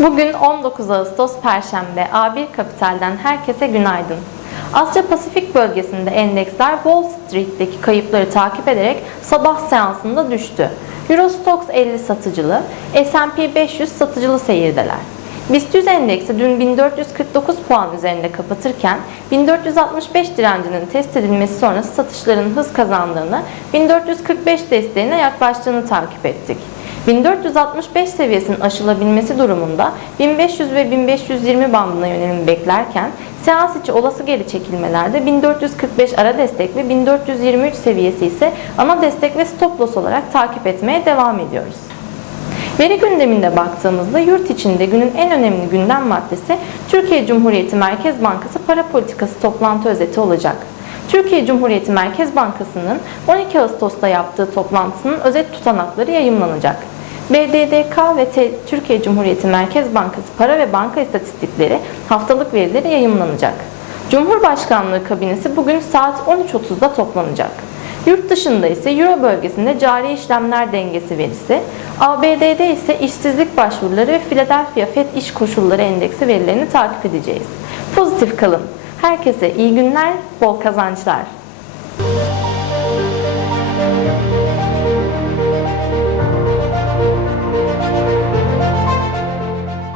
Bugün 19 Ağustos Perşembe A1 Kapital'den herkese günaydın. Asya Pasifik bölgesinde endeksler Wall Street'teki kayıpları takip ederek sabah seansında düştü. Eurostox 50 satıcılı, S&P 500 satıcılı seyirdeler. BIST 100 endeksi dün 1449 puan üzerinde kapatırken 1465 direncinin test edilmesi sonrası satışların hız kazandığını, 1445 desteğine yaklaştığını takip ettik. 1465 seviyesinin aşılabilmesi durumunda 1500 ve 1520 bandına yönelim beklerken seans içi olası geri çekilmelerde 1445 ara destek ve 1423 seviyesi ise ana destek ve stop loss olarak takip etmeye devam ediyoruz. Veri gündeminde baktığımızda yurt içinde günün en önemli gündem maddesi Türkiye Cumhuriyeti Merkez Bankası para politikası toplantı özeti olacak. Türkiye Cumhuriyeti Merkez Bankası'nın 12 Ağustos'ta yaptığı toplantısının özet tutanakları yayımlanacak. BDDK ve T- Türkiye Cumhuriyeti Merkez Bankası para ve banka istatistikleri haftalık verileri yayımlanacak. Cumhurbaşkanlığı kabinesi bugün saat 13.30'da toplanacak. Yurt dışında ise Euro bölgesinde cari işlemler dengesi verisi, ABD'de ise işsizlik başvuruları ve Philadelphia FED iş koşulları endeksi verilerini takip edeceğiz. Pozitif kalın. Herkese iyi günler, bol kazançlar.